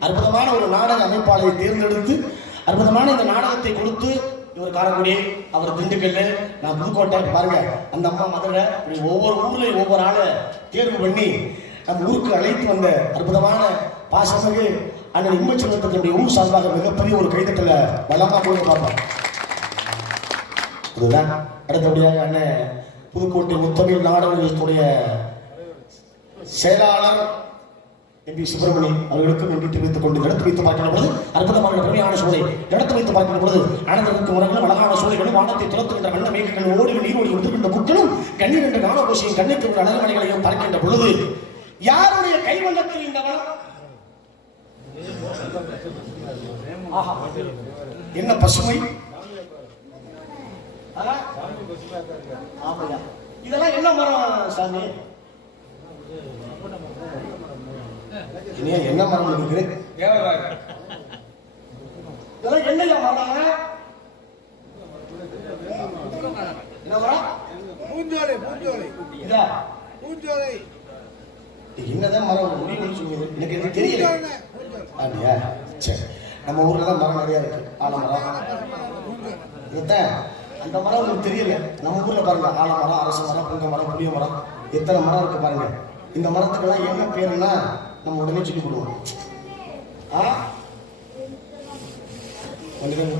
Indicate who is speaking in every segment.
Speaker 1: அற்புதமான ஒரு நாடக அமைப்பாளரை தேர்ந்தெடுத்து அற்புதமான இந்த நாடகத்தை கொடுத்து இவர் காரைக்குடி அவர் திண்டுக்கல் நான் புதுக்கோட்டை பாருங்க அந்த அம்மா மதுரை ஒவ்வொரு ஊர்லயும் ஒவ்வொரு ஆளை தேர்வு பண்ணி நம்ம ஊருக்கு அழைத்து வந்த அற்புதமான பாசமிகு அண்ணன் இம்மச்சலத்தினுடைய ஊர் சார்பாக மிகப்பெரிய ஒரு கைதட்டல வளமா போய் பார்ப்போம். அதுதான் அடுத்தபடியாக அண்ணன் புதுக்கோட்டை முத்தமிழ் நாடகத்துடைய செயலாளர் எம்பி சுப்பிரமணியம் அவர்களுக்கும் நன்றி தெரிவித்துக் கொண்டு எடுத்து வைத்து பார்க்கிற பொழுது அற்புதமான பெருமையான சூழலை எடுத்து வைத்து பார்க்கிற பொழுது அனந்தருக்கு மரங்களும் அழகான சூழல்களும் வானத்தை துரத்துகின்ற வண்ண மேகங்கள் ஓடி நீரோடி உதிர்கின்ற புக்களும் கண்ணீர் என்ற நாமகோஷியும் கண்ணுக்கு ஒரு அழகுமணிகளையும் பார்க்கின்ற பொழுது யாருடைய கைவண்ணத்தில் இந்த வனம் என்ன பசுமை? இதெல்லாம் என்ன மரம் சாமி? இனியா என்ன மரம் இருக்கு இதெல்லாம் என்னையா மரம் என்ன மரம்?
Speaker 2: பூஞ்சோலை பூஞ்சோலை.
Speaker 1: இதா?
Speaker 2: பூஞ்சோலை.
Speaker 1: இது என்னதான் மரம் முடியும்னு சொல்லுது எனக்கு எதுவும் தெரியல. அப்படியா? சரி நம்ம ஊர்ல தான் மரம் நிறைய இருக்கு. ஆலமரம் இதுதான் அந்த மரம் உங்களுக்கு தெரியல. நம்ம ஊர்ல பாருங்க ஆலமரம் அரச மரம் புங்க மரம் புளிய மரம். எத்தனை மரம் இருக்கு பாருங்க. இந்த மரத்துக்கெல்லாம் என்ன பேருன்னா நம்ம உடனே சொல்லி கொடுவோம் ஆ? கொஞ்சம்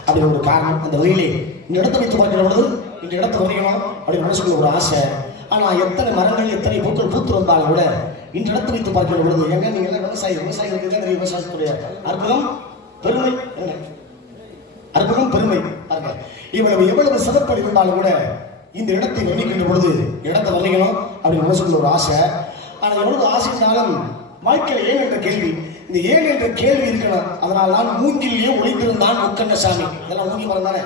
Speaker 1: அப்படி ஒரு காரணம் அந்த வகையிலே இந்த இடத்தை வைத்து பார்க்கிற பொழுது இந்த இடத்தை வரையணும் அப்படின்னு மனசுக்குள்ள ஒரு ஆசை. ஆனா எத்தனை மரங்கள் எத்தனை பூக்கள் பூத்து வந்தாலும் கூட இந்த இடத்தை வைத்து பார்க்கிற பொழுது எங்க நீங்க எல்லாம் விவசாயி விவசாயிகளுக்கு தான் நிறைய விவசாயத்துடைய அற்புதம் பெருமை என்ன? அற்புதம் பெருமை. இவ்வளவு எவ்வளவு சிறப்பு இருந்தாலும் கூட இந்த இடத்தை வர்ணிக்கின்ற பொழுது இடத்தை வர்ணிக்கணும் அப்படின்னு மனசுக்குள்ள ஒரு ஆசை. ஆனா எவ்வளவு ஆசை வாழ்க்கையில ஏன் என்ற கேள்வி? இந்த ஏன் என்ற கேள்வி இருக்கணும் அதனால் தான் மூங்கிலேயே ஒளிந்திருந்தான் முக்கண்ணசாமி இதெல்லாம் மூங்கில் மரம் தானே?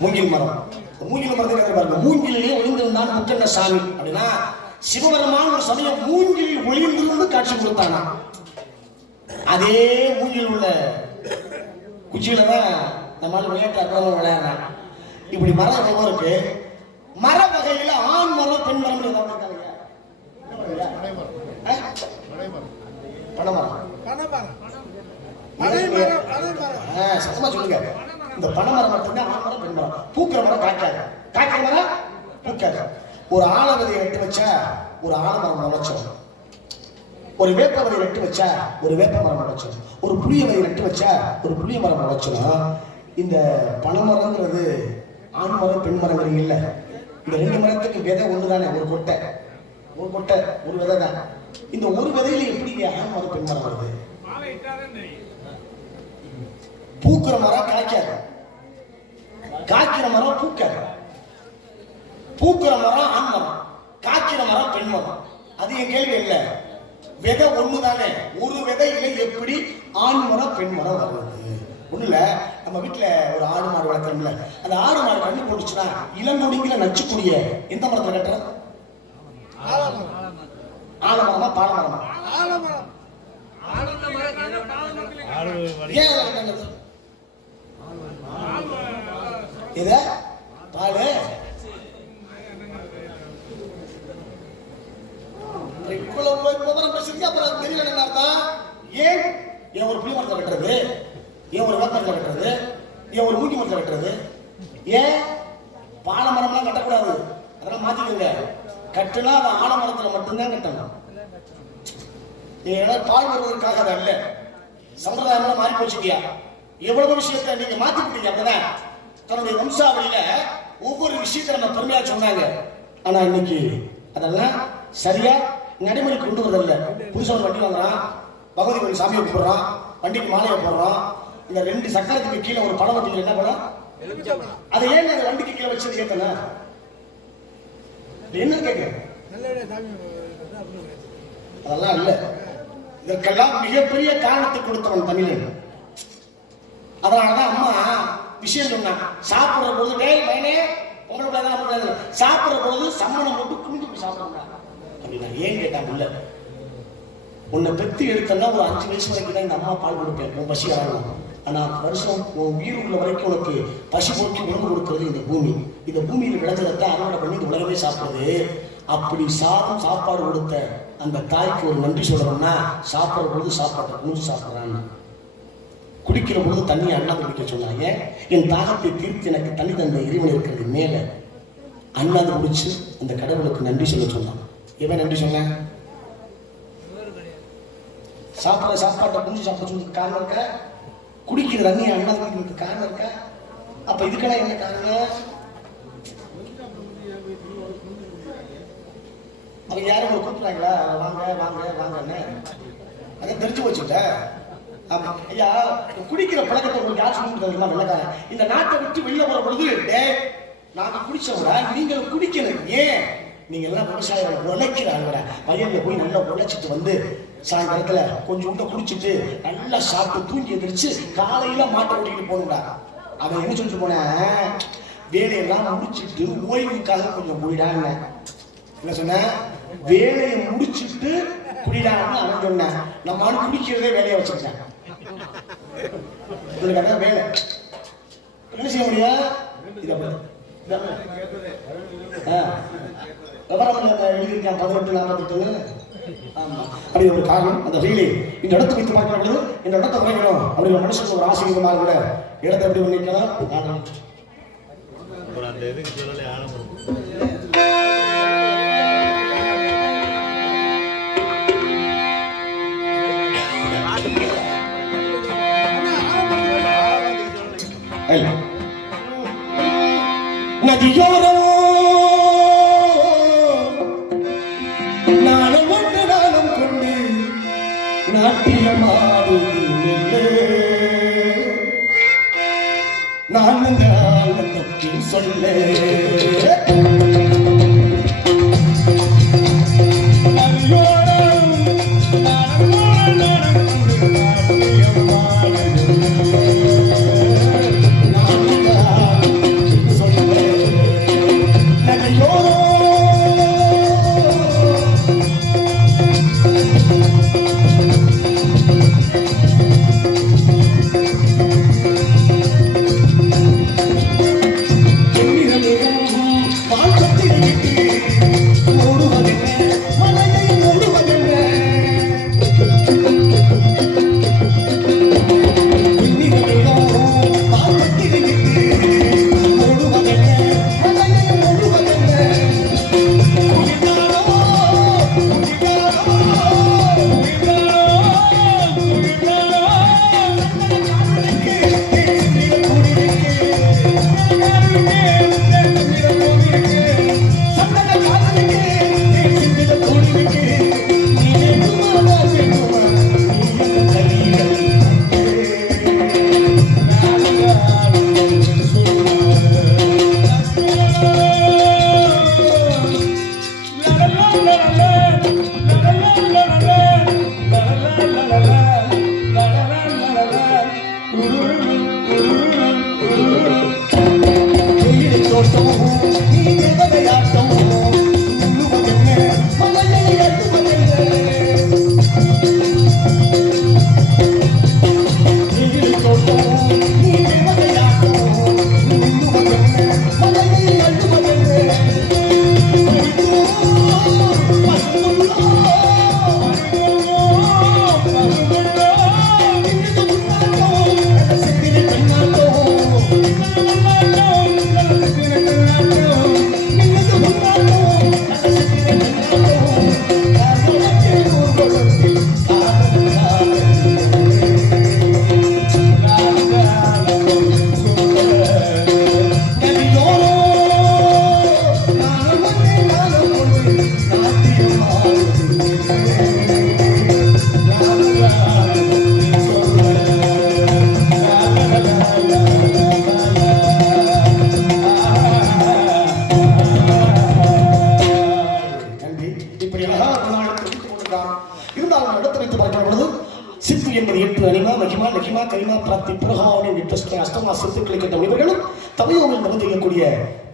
Speaker 1: மூங்கில் மரம். மூங்கில் மரத்துக்கு பாருங்க. மூங்கிலேயே ஒளிந்திருந்தான் முக்கண்ணசாமி அப்படின்னா சிவபெருமான் ஒரு சமயம் மூங்கில் ஒளிந்திருந்து காட்சி கொடுத்தானா? அதே மூங்கில் உள்ள குச்சியில தான் நம்மளால விளையாட்டு அப்புறம் விளையாடுறான் இப்படி மரம் எவ்வளவு இருக்கு. மர வகையில ஆண் மரம் பெண் மரம் ஏதாவது இருக்காங்க பனைமரம். சத்தமா சொல்லுங்க. இந்த பனைமரம் மட்டும்தான் ஆண் மரம் பெண் மரம். பூக்கிற மரம் காய்க்காது. காய்க்கிற மரம் பூக்காது. ஒரு ஆலவதியை நட்டு வச்சா ஒரு ஆலமரம் முளைச்சோம். ஒரு வேப்ப விதை நட்டு வச்சா ஒரு வேப்ப மரம் முளைச்சோம். ஒரு புளிய விதை நட்டு வச்சா ஒரு புளிய மரம் முளைச்சோம். இந்த பனைமரங்கிறது ஆண் மரம் பெண் மரங்கிறது இல்ல. இந்த ரெண்டு மரத்துக்கு விதை ஒண்ணுதானே? ஒரு கொட்டை. ஒரு கொட்டை ஒரு விதை தான் இந்த ஒரு விதையில எப்படி ஆண் மரம் பெண் மரம் வருது? பூக்கிற மரம் காய்க்காது. காய்க்கிற மரம் பூக்காது. பூக்கிற மரம் ஆண் மரம். காய்க்கிற மரம் பெண் மரம். அது என் கேள்வி இல்ல. விதை ஒண்ணுதானே? ஒரு விதையில எப்படி ஆண் மரம் பெண் மரம் வருது? ஒண்ணு இல்ல. நம்ம வீட்டுல ஒரு ஆடு மாடு வளர்க்கறோம்ல. அந்த ஆடு மாடு கண்ணு போட்டுச்சுன்னா இளங்கொடிங்கிற நச்சுக்கூடிய. எந்த மரத்துல கட்டுறோம்
Speaker 2: ஆலமரம்
Speaker 1: ஆலமரமா பாலமரமா
Speaker 2: ஆலமரம்
Speaker 1: ஏன் அதை கட்டுறது எது பாலு இவ்வளவு விவரம் பேசுறீங்க அப்புறம் அது தெரியல என்ன அர்த்தம் ஏன் ஏன் ஒரு புளி மரத்தை வெட்டுறது ஏன் ஒரு வேப்பரத்தை வெட்டுறது ஏன் ஒரு மூங்கி மரத்தை வெட்டுறது ஏன் பால மரம்லாம் கட்டக்கூடாது அதெல்லாம் மாத்திக்கோங்க கட்டுனா அது ஆலமரத்துல மட்டும்தான் கட்டணும் நீங்க ஏதாவது பால் வருவதற்காக அது அல்ல சம்பிரதாயம் மாறி போச்சுக்கியா எவ்வளவு விஷயத்தை நீங்க மாத்திக்கிட்டீங்க அப்படிதான் தன்னுடைய வம்சாவளியில ஒவ்வொரு விஷயத்தை நம்ம பெருமையா சொன்னாங்க. ஆனா இன்னைக்கு அதெல்லாம் சரியா நடைமுறை கொண்டு வரதில்ல புதுசா ஒரு வண்டி வாங்குறான் பகவதி கோயில் சாமியை கூப்பிடுறான் வண்டிக்கு மாலையை போடுறான். இந்த ரெண்டு சக்கரத்துக்கு கீழே ஒரு பழம் வண்டியில் என்ன பழம் அதை ஏன் அந்த வண்டிக்கு கீழே வச்சது கேட்கல என்ன
Speaker 2: கேட்க சாமி
Speaker 1: அதெல்லாம் இல்லை. இதற்கெல்லாம் மிகப்பெரிய காரணத்தை கொடுத்தவன் தமிழன் அதனாலதான் அம்மா விஷயம் சொன்னான் சாப்பிடுற போது டேய் மைனே பொங்கல் பிள்ளை தான் பிள்ளை. சாப்பிடுற போது சம்மணம் போட்டு குனிஞ்சு போய் சாப்பிடுறாங்க அப்படின்னா ஏன் கேட்டா உள்ள உன்னை பெத்து எடுத்தனா ஒரு அஞ்சு வயசு வரைக்கும் தான் இந்த அம்மா பால் கொடுப்பேன். உன் பசி ஆகணும் ஆனா வருஷம் உன் உயிர் உள்ள வரைக்கும் உனக்கு பசி போக்கி உணவு கொடுக்கிறது இந்த பூமி. இந்த பூமியில் விளைஞ்சதை அறுவடை பண்ணி இந்த உலகமே சாப்பிடுறது அப்படி சாதம் சாப்பாடு கொடுத்த அந்த தாய்க்கு ஒரு நன்றி சொல்கிறோம்னா சாப்பிட்ற பொழுது சாப்பாட்டை குஞ்சு சாப்பிட்றான்னு. குடிக்கிற பொழுது தண்ணியை அண்ணா குடிக்க சொன்னாங்க. என் தாகத்தை தீர்த்து எனக்கு தண்ணி தந்த இறைவன் இருக்கிறது மேலே. அண்ணாந்து குடிச்சு அந்த கடவுளுக்கு நன்றி சொல்ல சொன்னான். எவன் நன்றி சொன்னேன் சாப்பிட்ற சாப்பாட்டை குஞ்சு சாப்பிட சொன்னதுக்கு காரணம் இருக்க? குடிக்கிற தண்ணியை அண்ணா குடிக்கிறதுக்கு காரணம் இருக்க? அப்போ இதுக்கெல்லாம் என்ன காரணம்? அவங்க யாரும் உங்களை கூப்பிடுறாங்களா? வாங்க வாங்க வாங்கன்னு. அதை தெரிஞ்சு வச்சுட்டேன் ஆமா. ஐயா குடிக்கிற பழக்கத்தை உங்களுக்கு யார் சொல்லி வெள்ளக்காரன்? இந்த நாட்டை விட்டு வெளியில போற பொழுது நாங்க குடிச்சவங்க நீங்கள் குடிக்கணும். ஏன்? நீங்க எல்லாம் விவசாயம் உழைக்கிறாங்க வயல்ல போய் நல்லா உழைச்சிட்டு வந்து சாயங்காலத்துல கொஞ்சம் குடிச்சிட்டு நல்லா சாப்பிட்டு தூங்கி எந்திரிச்சு காலையில மாட்டை ஓட்டிட்டு போகணும்டா. அவன் என்ன சொல்லிட்டு போனேன் வேலையெல்லாம் முடிச்சிட்டு ஓய்வுக்காக கொஞ்சம் போயிடாங்க என்ன சொன்னேன் வேலையை முடிச்சிட்டு குடிடான்னு அவன் சொன்னான். நம்ம ஆள் குடிக்கிறதே வேலையை வச்சிருக்காங்க இதுக்கு அதான் வேலை. என்ன செய்ய முடியும் இது விவரம் பதினெட்டு ஆமா. அப்படி ஒரு காரணம் அந்த வெயிலை இந்த இடத்தை வைத்து பார்க்கிறது இந்த இடத்தை குறைக்கணும். ஒரு மனுஷனுக்கு ஒரு ஆசீர்வாதமாக கூட இடத்தை எப்படி பண்ணிக்கலாம் காரணம்.
Speaker 3: அப்புறம் அந்த இதுக்கு சொல்லலை ஆலமரம்
Speaker 1: அல்ல. நதியோரம் நானும் ஒன்று நானும் கொண்டு நாட்டியமாடுது நெல்லே. நான் இந்த ஆனந்தத்தில் சொல்ல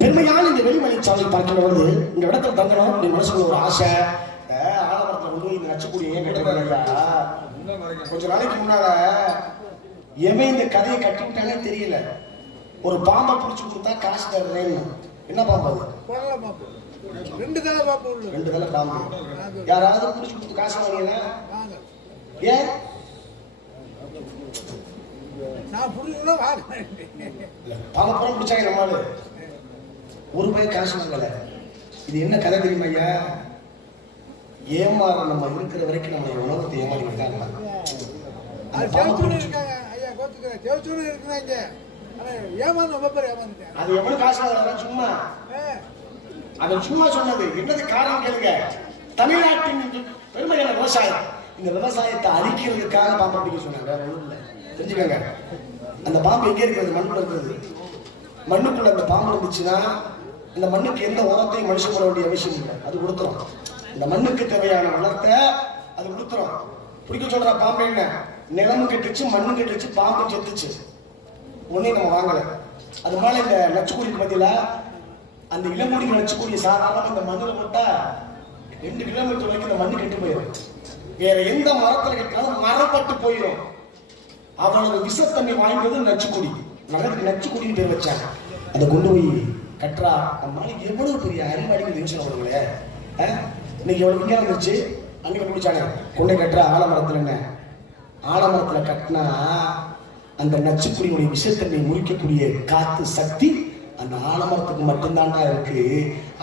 Speaker 1: பெருமையான இந்த வெளிமலை சாலை பார்க்கிற பொழுது இந்த இடத்துல தங்கணும் என் மனசுக்குள்ள ஒரு ஆசை அஹ், ஆலமரத்துல கொண்டு போய் இந்த நச்சுக்கூடிய ஏன் கேட்டா கொஞ்ச நாளைக்கு முன்னால எவன் இந்த கதையை கட்டிவிட்டானே தெரியல. ஒரு பாம்பை பிடிச்சு கொடுத்தா காசு தர்றேன்னு. என்ன பாம்பு அது?
Speaker 2: ரெண்டு தலை பாம்பு
Speaker 1: ரெண்டு தலை பாம்பு. யாராவது புடிச்சு கொடுத்து காசு வாங்கினா?
Speaker 2: வாங்க.
Speaker 1: ஏன்?
Speaker 2: நான் புரிஞ்சுல வாங்கினேன்
Speaker 1: பாம்பு பிடிச்சாங்க நம்மளால ஒரு பையன் காசு வாங்கல இது என்ன கதை தெரியுமா ஐயா? ஏமாற நம்ம இருக்கிற வரைக்கும் நம்ம உலகத்தை ஏமாறிக்கிட்டு தான்
Speaker 2: அது
Speaker 1: எவ்வளவு காசு வாங்குறாங்க சும்மா.
Speaker 2: ஏ,
Speaker 1: அவன் சும்மா சொன்னது. என்னது காரணம் கேளுங்க. தமிழ்நாட்டின் பெருமையான விவசாயம். இந்த விவசாயத்தை அழிக்கிறதுக்காக பாம்பு பிடிக்க சொன்னாங்க. தெரிஞ்சுக்கங்க. அந்த பாம்பு எங்க இருக்கிறது மண்ணுக்குள்ள இருக்கிறது மண்ணுக்குள்ள அந்த பாம்பு இருந்துச்சுன்னா அந்த மண்ணுக்கு எந்த உரத்தையும் மனுஷன் போட வேண்டிய அவசியம் இல்லை. அது கொடுத்துரும் இந்த மண்ணுக்கு தேவையான வளத்தை அது கொடுத்துரும் பிடிக்க சொல்ற பாம்பு என்ன? நிலமும் கெட்டுச்சு மண்ணும் கெட்டுச்சு பாம்பு செத்துச்சு. ஒன்றையும் நம்ம வாங்கலை. அது மேல இந்த நச்சுக்குடிக்கு பதிலாக அந்த இளமுடிக்கு நச்சுக்குடிய சாதாரண இந்த மண்ணில் போட்டா ரெண்டு கிலோமீட்டர் வரைக்கும் இந்த மண்ணு கெட்டு போயிடும் வேற எந்த மரத்துல கெட்டாலும் மரப்பட்டு போயிடும் அவ்வளவு விஷத்தண்ணி வாய்ந்தது நச்சுக்குடி. நகரத்துக்கு நச்சுக்குடின்னு பேர் வச்சாங்க. அதை கொண்டு போய் கட்டுறா. நம்மளால எவ்வளவு பெரிய அறிவாளிகள் யோசனை பண்ணுங்களே இன்னைக்கு எவ்வளவு விஞ்ஞானம் வந்துருச்சு. அன்னைக்கு பிடிச்சாங்க? கொண்டே கட்டுறா ஆலமரத்துல என்ன? ஆலமரத்தில் கட்டினா அந்த நச்சுக்குடியுடைய விஷத்தன்மை முறிக்கக்கூடிய காத்து சக்தி அந்த ஆலமரத்துக்கு மட்டும்தான்டா இருக்கு.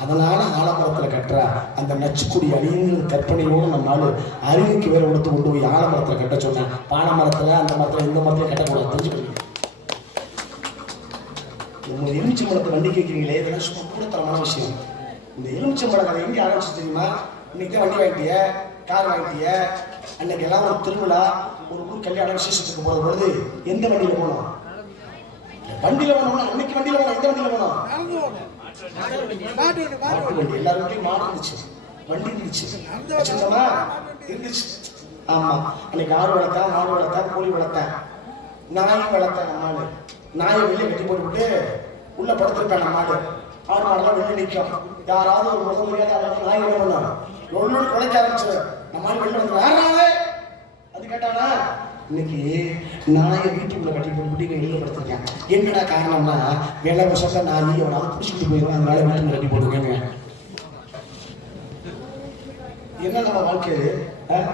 Speaker 1: அதனால ஆலமரத்தில் கட்டுறா. அந்த நச்சுக்குடி அழியுங்கிற கற்பனையோடு நம்மளால அறிவுக்கு வேற கொடுத்து கொண்டு போய் ஆலமரத்தில் கட்ட சொன்னேன் பானை மரத்துல அந்த மரத்தில் இந்த மரத்தில் கட்டக்கூடாது தெரிஞ்சுக்கணும். உங்க எலுமிச்சை மரத்தை வண்டி கேட்குறீங்களே இதெல்லாம் சும்மா கூடத்தரமான விஷயம். இந்த எலுமிச்சை மரம் கதை எங்கே ஆரம்பிச்சு தெரியுமா? இன்னைக்கு தான் வண்டி வாங்கிட்டிய கார் வாங்கிட்டிய அன்னைக்கு எல்லாம் ஒரு திருவிழா. ஒரு ஊர் கல்யாண விசேஷத்துக்கு போற பொழுது எந்த வண்டியில போனோம் வண்டியில போனோம்னா அன்னைக்கு வண்டியில போனோம் எந்த வண்டியில போனோம்
Speaker 2: நடந்து போகணும் மாட்டு வண்டி. மாட்டு
Speaker 1: மாட்டு
Speaker 2: வண்டி
Speaker 1: மாடு இருந்துச்சு. வண்டி இருந்துச்சு. இருந்துச்சு. ஆமா. அன்னைக்கு ஆடு வளர்த்தேன் மாடு வளர்த்தேன் கோழி வளர்த்தேன். நாய் வளர்த்தேன் நம்மாடு நாயை வெளியே கட்டி போட்டுவிட்டு உள்ள படுத்திருப்பேன் நம்மாடு ஆடு மாடெல்லாம் வெளியே நிற்கும் யாராவது ஒரு முகம் முடியாத நாய் என்ன பண்ணும் ஒன்று குலைக்க ஆரம்பிச்சு நம்மாடு வெளியே வந்து வேற அது கேட்டானா இன்னைக்கு நாயை வீட்டுக்குள்ள கட்டி போட்டு இங்க வெளியில படுத்திருக்கேன். என்னடா காரணம்னா வேலை வருஷத்தை நாய் எவனாவது பிடிச்சிட்டு போயிடும் அதனால வீட்டுக்குள்ள கட்டி போட்டுருக்கேங்க என்ன நம்ம வாழ்க்கை அஹ்?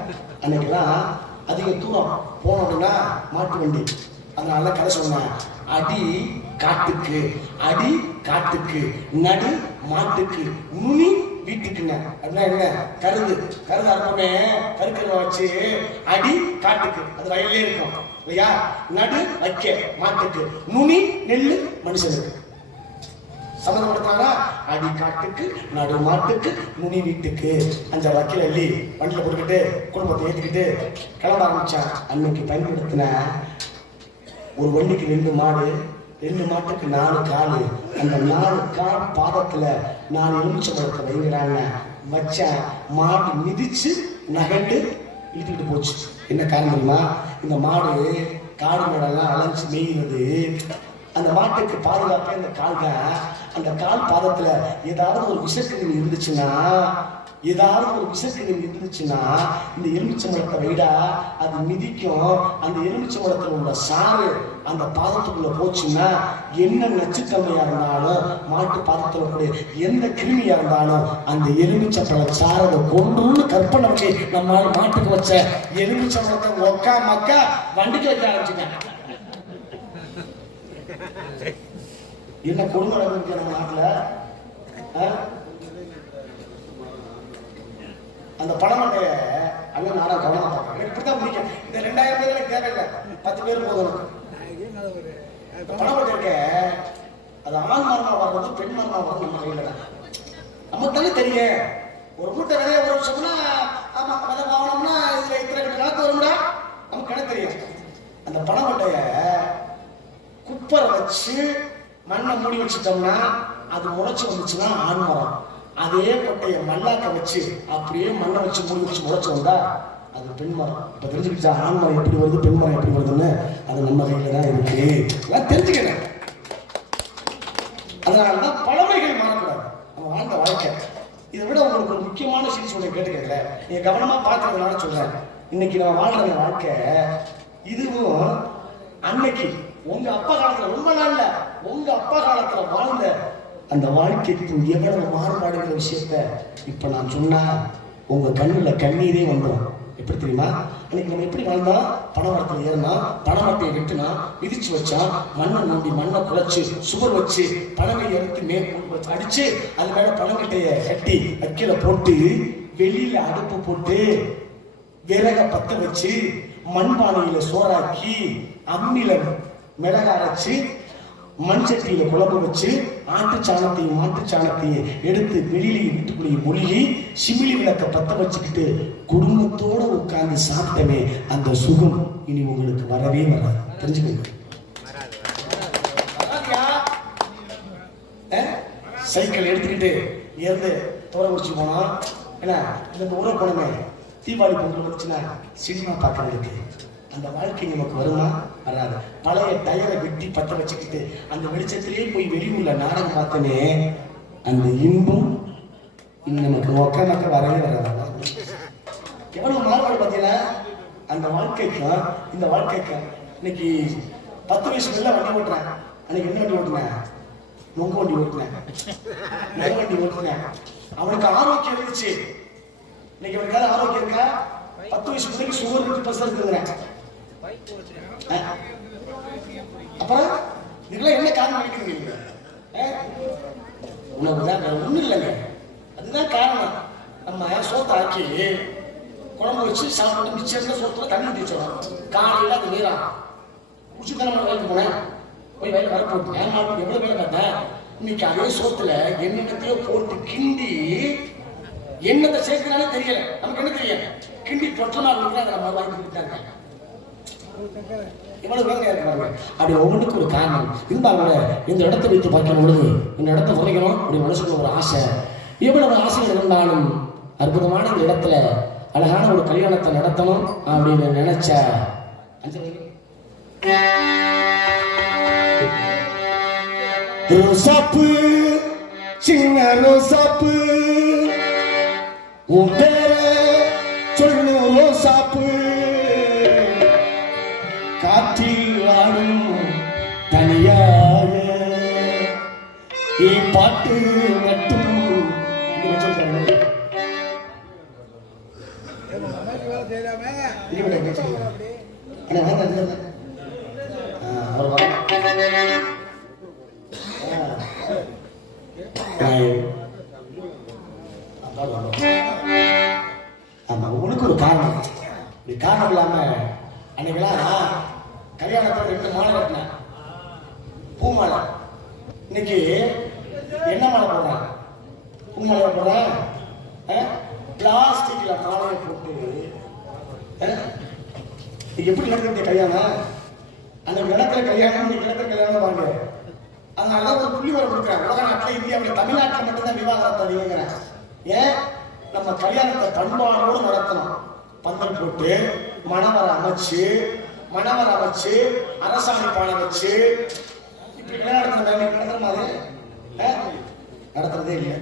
Speaker 1: அன்னைக்கெல்லாம் அதிக தூரம் போனோம் அப்படின்னா மாட்டு வண்டி. அதனால கதை சொன்னேன் அடி காட்டுக்கு அடி காட்டுக்கு நடு மாட்டுக்கு நுனி வீட்டுக்குங்க. அப்படின்னா என்ன? கருது. கருது அர்த்தமே கருக்கரை வச்சு அடி காட்டுக்கு. அது வயல்லே இருக்கும். இல்லையா? நடு வைக்க மாட்டுக்கு. நுனி நெல்லு மனுஷனுக்கு. சம்மந்தப்படுத்தாங்க அடி காட்டுக்கு நடு மாட்டுக்கு முனி வீட்டுக்கு. அஞ்சு வக்கீல் அள்ளி வண்டியில போட்டுக்கிட்டு குடும்பத்தை ஏத்திக்கிட்டு கிளம்ப ஆரம்பிச்சான் அன்னைக்கு பயன்படுத்தின ஒரு வண்டிக்கு ரெண்டு மாடு ரெண்டு மாட்டுக்கு நாலு காலு. அந்த நாலு கால் பாதத்துல நாலு எலுமிச்சம்பழத்தை வைங்கிறாங்க. வச்சேன் மாடு மிதிச்சு நகண்டு இழுத்துக்கிட்டு போச்சு. என்ன காரணம் தெரியுமா? இந்த மாடு காடு மாடெல்லாம் அலைஞ்சு மேய்கிறது அந்த மாட்டுக்கு பாதுகாப்பே அந்த கால் தான் அந்த கால் பாதத்துல ஏதாவது ஒரு விஷக்கிருமி இருந்துச்சுன்னா ஏதாவது ஒரு விஷக்கிருமி இருந்துச்சுன்னா இந்த எலுமிச்சம்பழத்தை வைடா அது மிதிக்கும். அந்த எலுமிச்சம்பழத்துல உள்ள சாறு அந்த பாதத்துக்குள்ள போச்சுன்னா என்ன நச்சுத்தன்மையா இருந்தாலும் மாட்டு பாதத்துல கூட எந்த கிருமியா இருந்தாலும் அந்த எலுமிச்சப்பழ சாரதை கொண்டுன்னு கற்பனை பண்ணி நம்ம மாட்டுக்கு வச்ச எலுமிச்சப்பழத்தை ஒக்கா மக்கா வண்டிக்கு வைக்க ஆரம்பிச்சுட்டேன் என்ன கொடுமை நடந்திருக்கு நம்ம நாட்டுல? அந்த படம் அண்ணன் நானும் கவனமா பார்க்கணும் எனக்கு இப்படித்தான் இந்த ரெண்டாயிரம் பேர் எனக்கு தேவையில்லை. பத்து பேர் போதும் எனக்கு
Speaker 2: நாளைக்கு நல்ல ஒரு
Speaker 1: இந்த பணமட்டை இருக்க அது ஆண் மரணம் வர்றது பெண் மரணம் வர்றது நம்ம கையில தான். நமக்கு தானே தெரியும். ஒரு மூட்டை விதைய ஒரு வருஷம்னா ஆமா விதை வாங்கினோம்னா இதுல இத்தனை கட்டு காத்து வரும்டா. நமக்கு கணக்கு தெரியும்? அந்த பணமட்டைய குப்பரை வச்சு மண்ணை மூடி வச்சுட்டோம்னா அது முளைச்சு வந்துச்சுன்னா ஆண் மரம். அதே கொட்டையை மல்லாக்க வச்சு அப்படியே மண்ணை வச்சு மூடி வச்சு முளைச்சு வந்தா அது பெண்மரம். இப்போ இப்ப தெரிஞ்சுக்கிச்சா ஆண்மரம் எப்படி வருது பெண்மரம் எப்படி வருதுன்னு? அது நம்ம கையில தான் இருக்கு. எல்லாம் அதனால அதனாலதான் பழமைகள் மாறக்கூடாது. நம்ம வாழ்ந்த வாழ்க்கை. இதை விட உங்களுக்கு ஒரு முக்கியமான செய்தி சொல்ல கேட்டுக்கல நீங்க கவனமா பார்த்ததுனால சொல்றேன். இன்னைக்கு நான் வாழ்ற வாழ்க்கை இதுவும் அன்னைக்கு உங்க அப்பா காலத்துல ரொம்ப நாள்ல உங்க அப்பா காலத்துல வாழ்ந்த அந்த வாழ்க்கைக்கு எவ்வளவு மாறுபாடுங்கிற விஷயத்த இப்ப நான் சொன்னா உங்க கண்ணுல கண்ணீரே வந்துடும் எப்படி தெரியுமா? இன்னைக்கு நம்ம எப்படி வாழ்ந்தா? பணமரத்தில் ஏறினா பணமரத்தை வெட்டினா விதிச்சு வச்சா மண்ணை நோண்டி மண்ணை குழைச்சு சுவர் வச்சு பழங்கை எடுத்து மேல் வச்சு அடிச்சு அது மேல பழங்கட்டைய கட்டி அக்கில போட்டு வெளியில அடுப்பு போட்டு விறக பத்த வச்சு மண்பானையில சோறாக்கி அம்மில மிளகா அரைச்சு மண் சட்டியில குழம்பு வச்சு ஆட்டு சாணத்தையும் மாட்டு சாணத்தையும் எடுத்து வெளியிலேயே வீட்டுக்குள்ளேயே மொழிகி சிமிலி விளக்க பத்த வச்சுக்கிட்டு குடும்பத்தோட உட்கார்ந்து சாப்பிட்டமே அந்த சுகம் இனி உங்களுக்கு வரவே வராது. தெரிஞ்சுக்கோங்க. சைக்கிள் எடுத்துக்கிட்டு இருந்து தோரங்குறிச்சி போனா என்ன இந்த ஊரை போனோமே தீபாவளி பொங்கல் வந்துச்சுன்னா சினிமா பார்க்கறதுக்கு. அந்த வாழ்க்கை நமக்கு வருமா? வராது. பழைய டயரை வெட்டி பத்த வச்சுக்கிட்டு அந்த வெளிச்சத்திலேயே போய் வெளியூர்ல நாடகம் பார்த்தனே அந்த இன்பம் நமக்கு ஒக்க மக்க வரவே வராது. எவ்வளவு மாறுபாடு பார்த்தீங்கன்னா அந்த வாழ்க்கைக்கும் இந்த வாழ்க்கைக்கும் இன்னைக்கு பத்து வயசு பிள்ளை வண்டி ஓட்டுறேன் அன்னைக்கு என்ன வண்டி ஓட்டுனேன்? நொங்கு வண்டி ஓட்டுனேன். நெல் வண்டி ஓட்டுனேன். அவனுக்கு ஆரோக்கியம் இருந்துச்சு. இன்னைக்கு அவனுக்கு ஆரோக்கியம் இருக்கா? பத்து வயசு சுகர் இருக்கு பிரஷர் இருக்கிறேன் அப்புறம் இதெல்லாம் என்ன காரணம் நினைக்கிறீங்க அஹ்? உணவு வேற ஒண்ணும் இல்லைங்க. அதுதான் காரணம். நம்ம சோத்தை ஆக்கி குழம்பு வச்சு சாப்பிட்டு மிச்சம் சோத்துல தண்ணி ஊற்றி வச்சிடும் காலையில அது நீரா? குச்சி தரம் வயலுக்கு போனேன். போய் வயல் வர போட்டு ஏன் எவ்வளவு வேலை பார்த்தேன் இன்னைக்கு அதே சோத்துல என்னென்னத்தையோ போட்டு கிண்டி என்னத்தை சேர்க்கிறானே தெரியல. நமக்கு என்ன தெரியல கிண்டி பொட்டமா இருக்கிற அதை நம்ம வாங்கிட்டு இருக்காங்க. இவ்வளவு வேலையா அப்படி ஒவ்வொன்றுக்கு ஒரு காரணம். இருந்தாலும் கூட இந்த இடத்தை வைத்து பார்க்கும் பொழுது இந்த இடத்தை குறைக்கணும் அப்படி மனசுக்கு ஒரு ஆசை. இவ்வளவு ஆசை இருந்தாலும் அற்புதமான இந்த இடத்துல அழகான ஒரு கல்யாணத்தை நடத்தணும் அப்படின்னு நினைச்ச ரோசாப்பு சின்ன ரோசாப்பு உன் அப்பா வாங்க. ஆமா உனக்கு ஒரு காரணம். நீ காரணம் இல்லாம அன்னைக்கெல்லாம் கல்யாணத்துல ரெண்டு மாலை கட்டினேன். பூ இன்னைக்கு என்ன மழை போடுறாங்க பூ மாலை போடுறேன் பிளாஸ்டிக்ல மாலையை போட்டு எப்படி நடக்குது கல்யாணம்? அந்த நடக்கிற கல்யாணம் இன்னைக்கு நடக்கிற கல்யாணம் வாங்க அதனால ஒரு புள்ளி வர கொடுக்குறாங்க உலக நாட்டில் இந்தியாவில் தமிழ்நாட்டில் மட்டும்தான் விவாகரத்து அதிகங்கிறேன். ஏன்? நம்ம கல்யாணத்தை பண்பாடோடு நடத்தணும். பந்தல் போட்டு மணவரை அமைச்சு மணவரை அமைச்சு அரசாணி பானை வச்சு இப்படி கல்யாணம் நடத்துற மாதிரி நடத்துற மாதிரி நடத்துறதே இல்லை